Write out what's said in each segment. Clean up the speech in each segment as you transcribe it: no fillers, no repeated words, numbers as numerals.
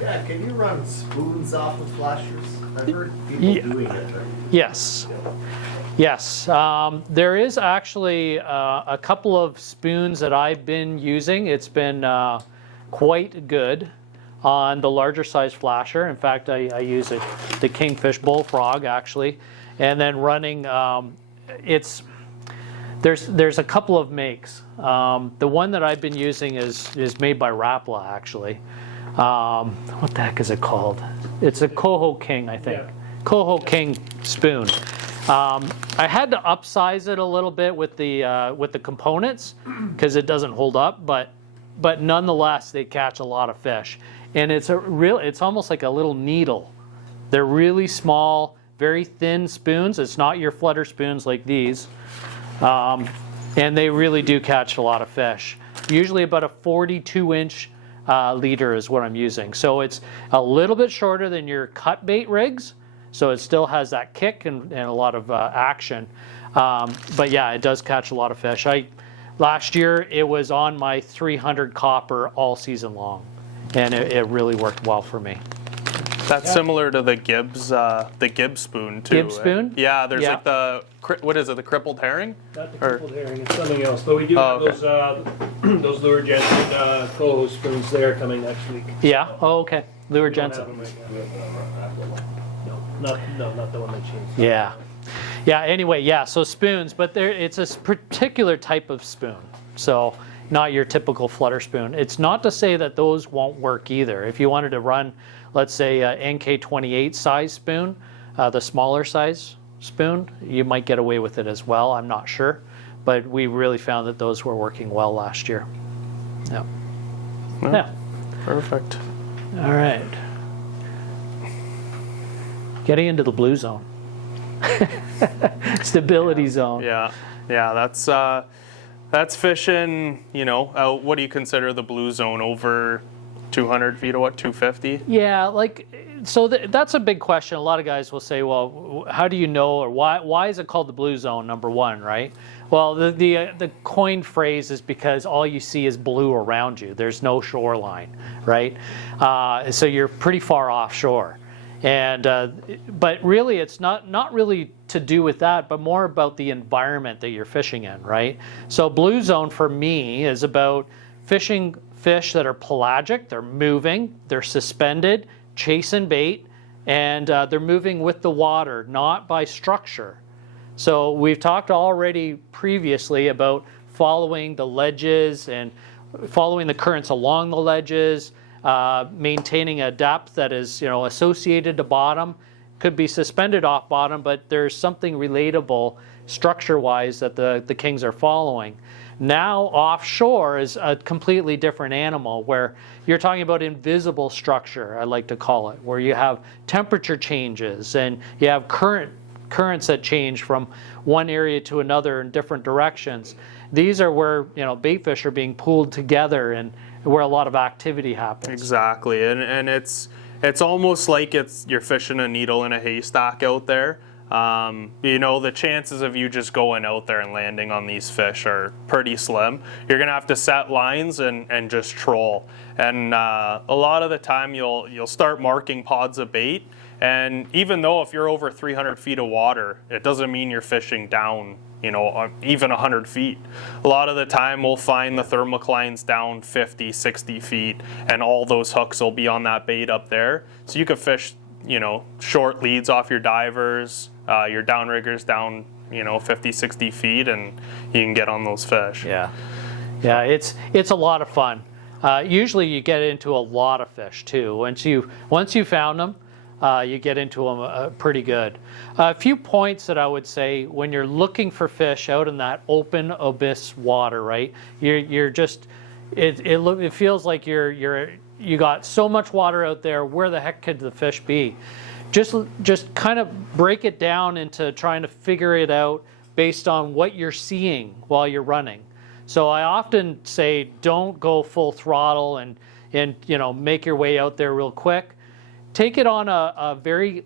Yeah, can you run spoons off of flashers? I've heard people doing it. Yes. Yes. There is actually a couple of spoons that I've been using. It's been quite good on the larger size flasher. In fact, I use the Kingfish Bullfrog actually, and then running. There's a couple of makes. The one that I've been using is made by Rapala actually. What the heck is it called? It's a Cobourg King, I think. Yeah. Cobourg King spoon. I had to upsize it a little bit with the components because it doesn't hold up, but nonetheless they catch a lot of fish. And it's almost like a little needle. They're really small, very thin spoons. It's not your flutter spoons like these. And they really do catch a lot of fish. Usually about a 42-inch leader is what I'm using. So it's a little bit shorter than your cut bait rigs. So it still has that kick and a lot of action. But yeah, it does catch a lot of fish. Last year it was on my 300 copper all season long. And it really worked well for me. That's similar to the Gibbs spoon too. Gibbs spoon? Yeah, there's like the, what is it, the crippled herring? Not the crippled herring, it's something else. But we do have those Lure Jensen Coho spoons there coming next week. Yeah, oh okay. Lure Jensen. No, not the one that changed. Yeah. Yeah, anyway, yeah, so spoons, but it's a particular type of spoon. So not your typical flutter spoon. It's not to say that those won't work either. If you wanted to run, let's say, a NK28 size spoon, the smaller size spoon, you might get away with it as well. I'm not sure. But we really found that those were working well last year. Yeah. Oh, yeah. Perfect. All right. Getting into the blue zone. Stability zone. Yeah. Yeah, that's fishing, what do you consider the blue zone? Over 200 feet or what, 250? Yeah, that's a big question. A lot of guys will say, well, how do you know, or why is it called the blue zone, number one, right? Well, the coined phrase is because all you see is blue around you. There's no shoreline, right? So you're pretty far offshore. And but really, it's not really to do with that, but more about the environment that you're fishing in, right? So blue zone for me is about fishing fish that are pelagic, they're moving, they're suspended, chasing bait, and they're moving with the water, not by structure. So we've talked already previously about following the ledges and following the currents along the ledges, maintaining a depth that is associated to bottom. Could be suspended off bottom, but there's something relatable structure-wise that the kings are following. Now offshore is a completely different animal where you're talking about invisible structure, I like to call it, where you have temperature changes and you have currents that change from one area to another in different directions. These are where bait fish are being pulled together and where a lot of activity happens. Exactly, and it's almost like you're fishing a needle in a haystack out there. The chances of you just going out there and landing on these fish are pretty slim. You're gonna have to set lines and just troll. And a lot of the time you'll start marking pods of bait. And even though if you're over 300 feet of water, it doesn't mean you're fishing down, even 100 feet. A lot of the time we'll find the thermoclines down 50, 60 feet, and all those hooks will be on that bait up there. So you could fish, short leads off your divers, your downriggers down, 50, 60 feet, and you can get on those fish. Yeah, it's a lot of fun. Usually you get into a lot of fish too. Once you found them, you get into them pretty good. A few points that I would say when you're looking for fish out in that open abyss water, right? You're just it feels like you got so much water out there. Where the heck could the fish be? Just kind of break it down into trying to figure it out based on what you're seeing while you're running. So I often say don't go full throttle and make your way out there real quick. Take it on a very,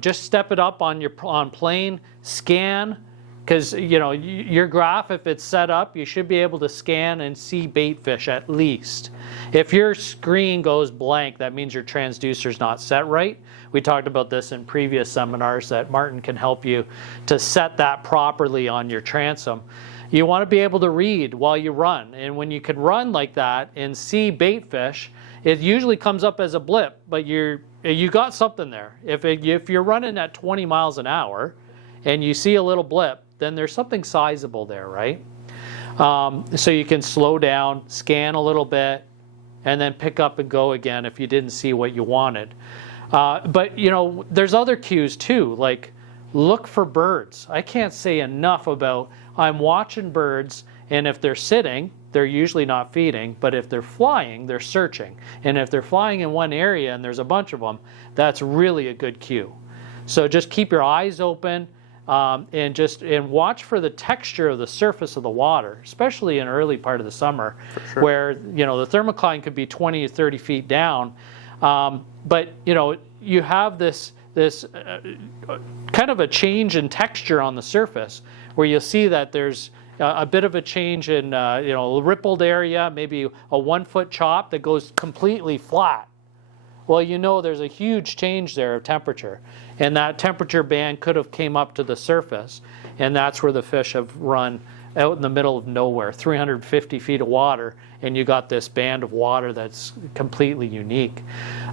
just step it up on plane, scan, because your graph, if it's set up, you should be able to scan and see bait fish at least. If your screen goes blank, that means your transducer's not set right. We talked about this in previous seminars that Martin can help you to set that properly on your transom. You want to be able to read while you run, and when you can run like that and see bait fish, it usually comes up as a blip, but you got something there. If you're running at 20 miles an hour and you see a little blip, then there's something sizable there, right? So you can slow down, scan a little bit, and then pick up and go again if you didn't see what you wanted. But there's other cues too, like look for birds. I can't say enough about I'm watching birds, and if they're sitting, they're usually not feeding, but if they're flying, they're searching. And if they're flying in one area and there's a bunch of them, that's really a good cue. So just keep your eyes open and watch for the texture of the surface of the water, especially in early part of the summer, where the thermocline could be 20 to 30 feet down. But you have this kind of a change in texture on the surface, where you'll see that there's a bit of a change in a rippled area, maybe a 1 foot chop that goes completely flat. Well, there's a huge change there of temperature, and that temperature band could have came up to the surface, and that's where the fish have run out in the middle of nowhere, 350 feet of water, and you got this band of water that's completely unique.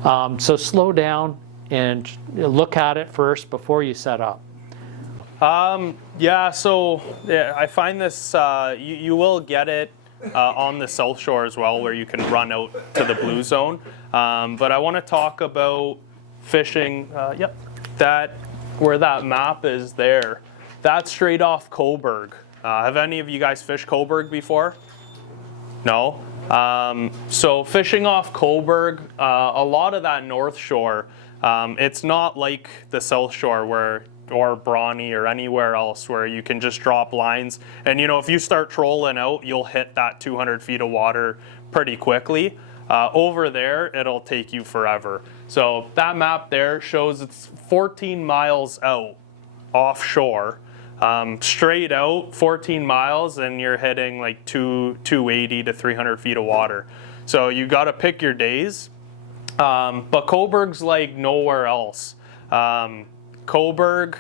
So slow down and look at it first before you set up. I find this, you will get it on the South Shore as well, where you can run out to the blue zone. But I want to talk about fishing, where that map is there. That's straight off Cobourg. Have any of you guys fished Cobourg before? No? So fishing off Cobourg, a lot of that North Shore, it's not like the South Shore or Brawny or anywhere else where you can just drop lines. And if you start trolling out, you'll hit that 200 feet of water pretty quickly. Over there, it'll take you forever. So that map there shows it's 14 miles out offshore. Straight out 14 miles and you're hitting like 280 to 300 feet of water. So you got to pick your days. But Cobourg's like nowhere else. Cobourg,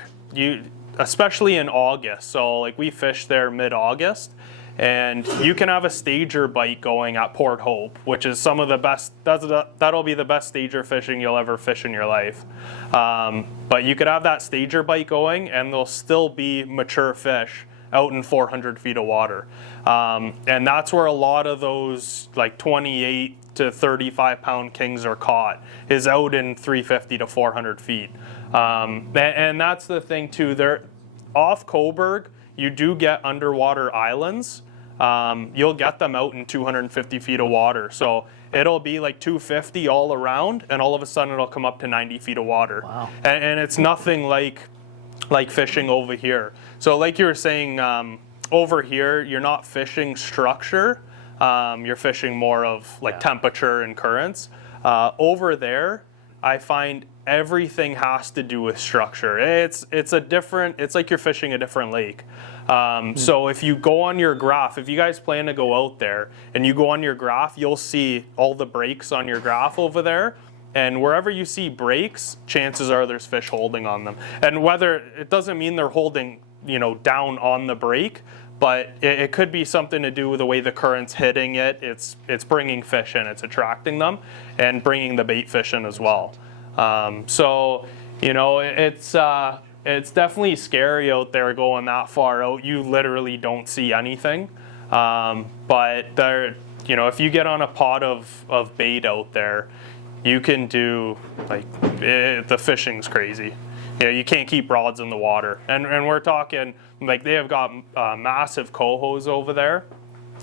especially in August. So like we fished there mid-August, and you can have a stager bite going at Port Hope, which is some of the best. That'll be the best stager fishing you'll ever fish in your life. But you could have that stager bite going, and there'll still be mature fish out in 400 feet of water. And that's where a lot of those like 28 to 35 pound kings are caught, is out in 350 to 400 feet. And that's the thing too, there off Cobourg, you do get underwater islands. You'll get them out in 250 feet of water. So it'll be like 250 all around, and all of a sudden it'll come up to 90 feet of water. Wow. And it's nothing like fishing over here. So like you were saying, over here, you're not fishing structure. You're fishing more of like temperature and currents. Over there, I find everything has to do with structure. It's like you're fishing a different lake. So if you go on your graph, if you guys plan to go out there and you go on your graph, you'll see all the breaks on your graph over there. And wherever you see breaks, chances are there's fish holding on them. And whether it doesn't mean they're holding, down on the break, but it could be something to do with the way the current's hitting it. It's bringing fish in, it's attracting them, and bringing the bait fish in as well. So it's definitely scary out there going that far out. You literally don't see anything. But there, if you get on a pot of bait out there, you can do the fishing's crazy. You can't keep rods in the water, and we're talking like they have got massive cohos over there.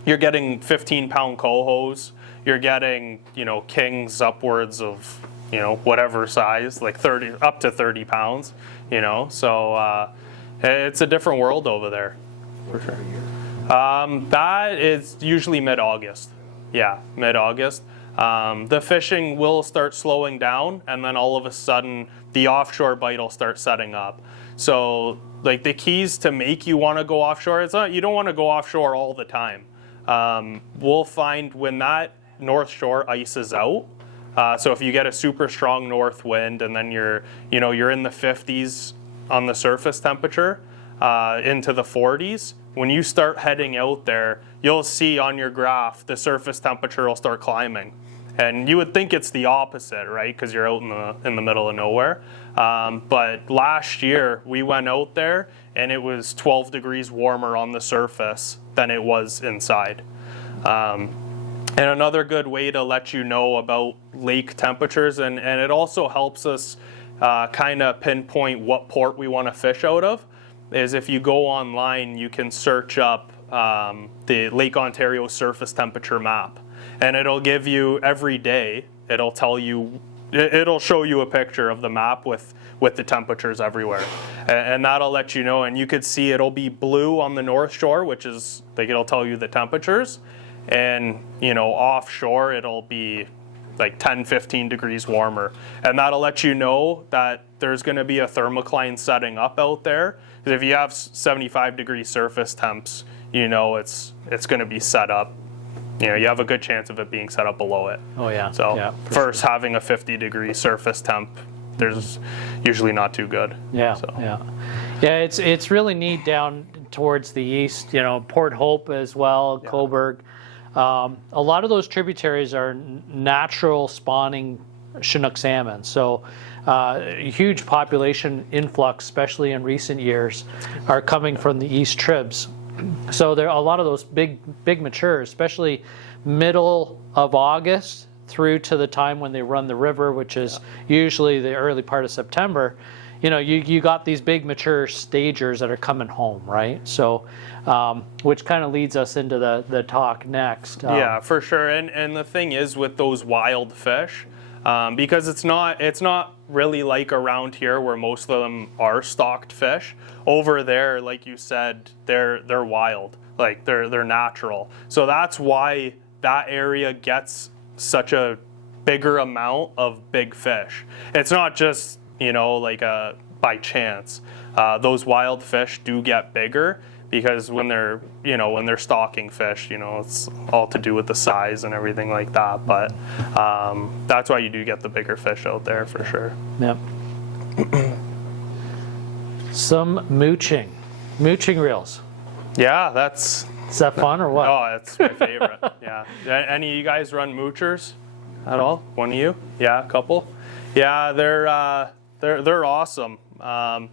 You're getting 15-pound cohos. You're getting kings upwards of whatever size, like 30 up to 30 pounds. So it's a different world over there for sure. That is usually mid-August. Yeah, mid-August. The fishing will start slowing down, and then all of a sudden the offshore bite will start setting up. So like the keys to make you want to go offshore. It's not, you don't want to go offshore all the time. We'll find when that north shore ices out. So if you get a super strong north wind and then you're in the 50s on the surface temperature into the 40s, when you start heading out there, you'll see on your graph the surface temperature will start climbing. And you would think it's the opposite, right? Because you're out in the middle of nowhere. But last year we went out there and it was 12 degrees warmer on the surface than it was inside. And another good way to let you know about lake temperatures, and it also helps us kind of pinpoint what port we want to fish out of, is if you go online, you can search up the Lake Ontario surface temperature map. And it'll give you every day, it'll show you a picture of the map with the temperatures everywhere. And that'll let you know, and you could see it'll be blue on the north shore, which is, like, it'll tell you the temperatures. And, offshore, it'll be like 10, 15 degrees warmer. And that'll let you know that there's going to be a thermocline setting up out there. Because if you have 75 degree surface temps, it's going to be set up. You have a good chance of it being set up below it. Oh, yeah. So yeah, first, having a 50 degree surface temp, there's usually not too good. Yeah, so. yeah. It's really neat down towards the east, Port Hope as well, Yeah. Cobourg. A lot of those tributaries are natural spawning Chinook salmon. So a huge population influx, especially in recent years, are coming from the east tribs. So there are a lot of those big matures, especially middle of August through to the time when they run the river, which is usually the early part of September. You got these big mature stagers that are coming home, right? So, which kind of leads us into the talk next. Yeah, for sure. And the thing is with those wild fish, because it's not really like around here where most of them are stocked fish. Over there, like you said, they're wild, like they're natural. So that's why that area gets such a bigger amount of big fish. It's not just by chance. Those wild fish do get bigger because when they're stocking fish, it's all to do with the size and everything like that. But that's why you do get the bigger fish out there for sure. Yep. Some mooching reels. Yeah, that's. Is that fun or what? Oh, that's my favorite. Yeah. Any of you guys run moochers at all? One of you? Yeah, a couple. Yeah, they're awesome. I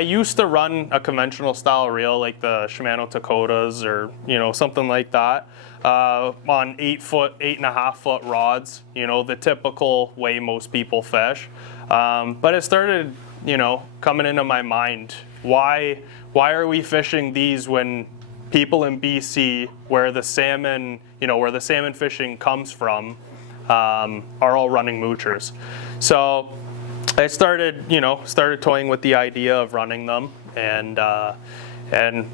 used to run a conventional style reel like the Shimano Takotas or something like that on 8.5 foot rods. The typical way most people fish. But it started coming into my mind. Why are we fishing these when people in BC, where the salmon fishing comes from, are all running moochers? So I started toying with the idea of running them, and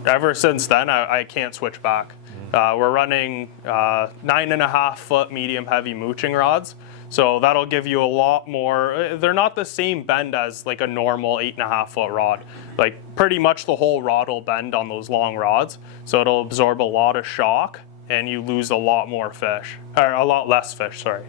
ever since then I can't switch back. We're running 9.5 foot medium heavy mooching rods. So that'll give you a lot more. They're not the same bend as like a normal 8.5 foot rod. Like pretty much the whole rod will bend on those long rods. So it'll absorb a lot of shock and you lose a lot more fish, or a lot less fish, sorry.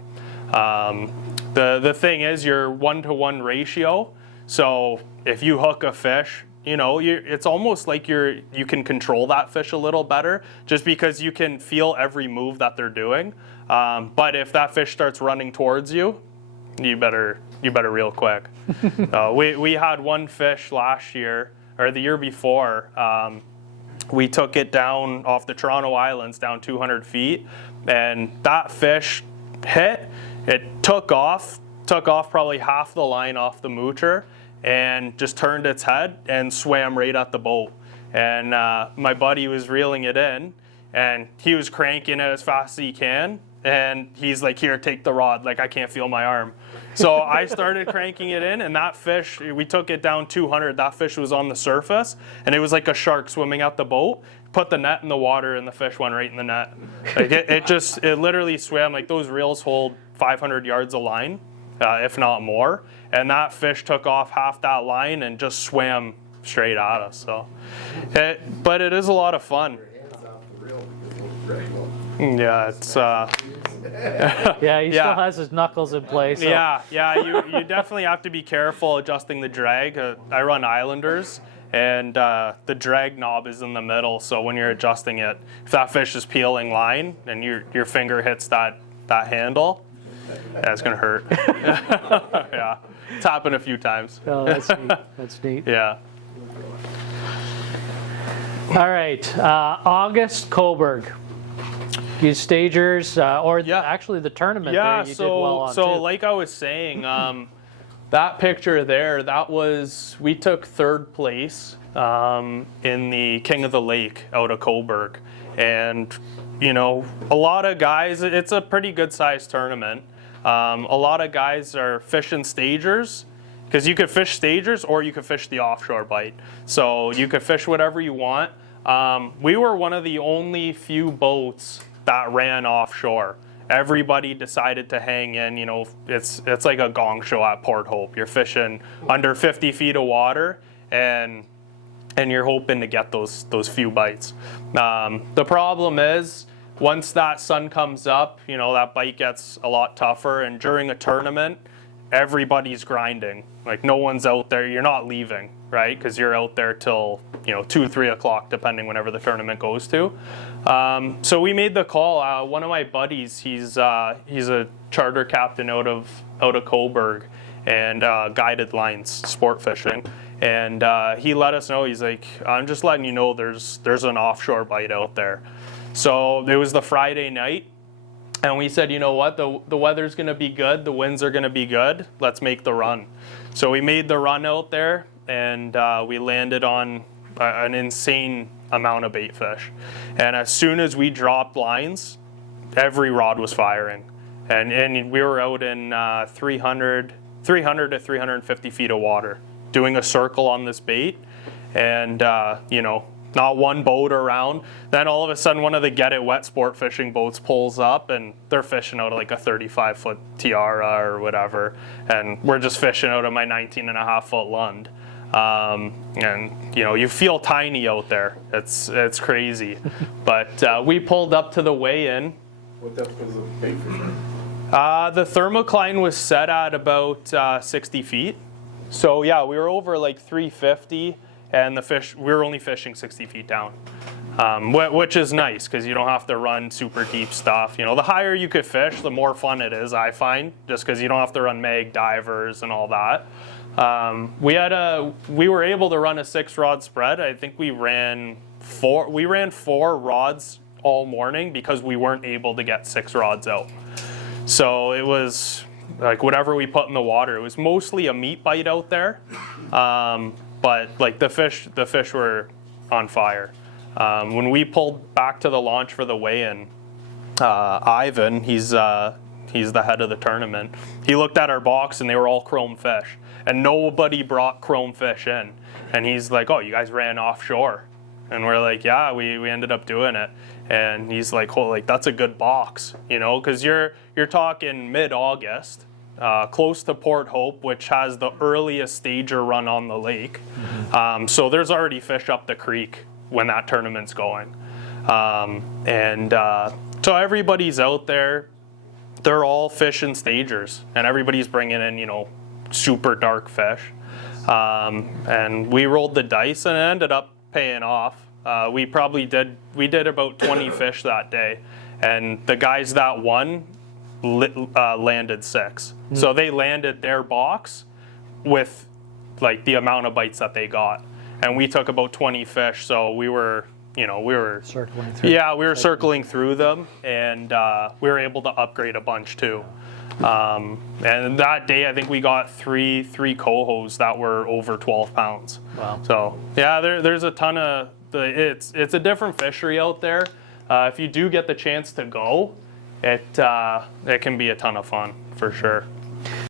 The thing is your 1-to-1 ratio. So if you hook a fish, it's almost like you can control that fish a little better just because you can feel every move that they're doing. But if that fish starts running towards you, you better reel quick. We had one fish last year or the year before. We took it down off the Toronto Islands down 200 feet, and that fish hit. It took off probably half the line off the moocher, and just turned its head and swam right at the boat. And my buddy was reeling it in, and he was cranking it as fast as he can. And he's like, "Here, take the rod. Like, I can't feel my arm." So I started cranking it in, and that fish, we took it down 200. That fish was on the surface, and it was like a shark swimming at the boat. Put the net in the water, and the fish went right in the net. Like it literally swam. Like those reels hold 500 yards of line, if not more. And that fish took off half that line and just swam straight at us. So, but it is a lot of fun. Yeah, it's. Yeah, he still has his knuckles in place. So. Yeah, you definitely have to be careful adjusting the drag. I run Islanders, and the drag knob is in the middle, so when you're adjusting it, if that fish is peeling line and your finger hits that handle, yeah, it's gonna hurt. Yeah, it's happened a few times. Oh, that's neat. That's neat. Yeah. All right, August Cobourg. You stagers, actually the tournament there, you did well on so too. like I was saying, that picture there, we took third place in the King of the Lake out of Cobourg. And, you know, a lot of guys, it's a pretty good sized tournament. A lot of guys are fishing stagers, because you could fish stagers or you could fish the offshore bite. So you could fish whatever you want. We were one of the only few boats that ran offshore. Everybody decided to hang in. You know, it's like a gong show at Port Hope. You're fishing under 50 feet of water, and you're hoping to get those few bites. The problem is, once that sun comes up, you know, that bite gets a lot tougher, and during a tournament, everybody's grinding. Like, no one's out there. You're not leaving, right? Because you're out there till, you know, 2, 3 o'clock, depending whenever the tournament goes to. So we made the call. One of my buddies, he's a charter captain out of Cobourg and guided lines sport fishing, and he let us know. He's like, I'm just letting you know there's an offshore bite out there. So it was the Friday night, and we said, you know what, the weather's going to be good, the winds are going to be good, let's make the run. So we made the run out there, and we landed on an insane amount of bait fish. And as soon as we dropped lines, every rod was firing. And we were out in 300 to 350 feet of water, doing a circle on this bait, and you know, not one boat around. Then all of a sudden, one of the Get It Wet sport fishing boats pulls up, and they're fishing out of like a 35-foot tiara or whatever, and we're just fishing out of my 19.5-foot Lund. And you know, you feel tiny out there. It's crazy. But we pulled up to the weigh-in. What depth was the bait fishing? The thermocline was set at about 60 feet. So yeah, we were over like 350, and we were only fishing 60 feet down, which is nice because you don't have to run super deep stuff. You know, the higher you could fish, the more fun it is, I find, just because you don't have to run mag divers and all that. We were able to run a 6-rod spread. I think we ran 4 rods all morning because we weren't able to get 6 rods out. So it was like whatever we put in the water. It was mostly a meat bite out there, but like the fish were on fire. When we pulled back to the launch for the weigh-in, Ivan, he's the head of the tournament. He looked at our box and they were all chrome fish, and nobody brought chrome fish in. And he's like, "Oh, you guys ran offshore?" And we're like, "Yeah, we ended up doing it." And he's like, "Oh, like that's a good box, you know, because you're talking mid-August, close to Port Hope, which has the earliest stager run on the lake. So there's already fish up the creek when that tournament's going, so everybody's out there. They're all fishing stagers, and everybody's bringing in, you know, super dark fish. And we rolled the dice, and it ended up paying off. We did about 20 fish that day, and the guys that won landed 6. So they landed their box with like the amount of bites that they got, and we took about 20 fish. So we were circling through. Yeah, we were circling through them, and we were able to upgrade a bunch too. And that day, I think we got three cohos that were over 12 pounds. Wow. So yeah, there's a ton of it's a different fishery out there. If you do get the chance to go, it can be a ton of fun for sure.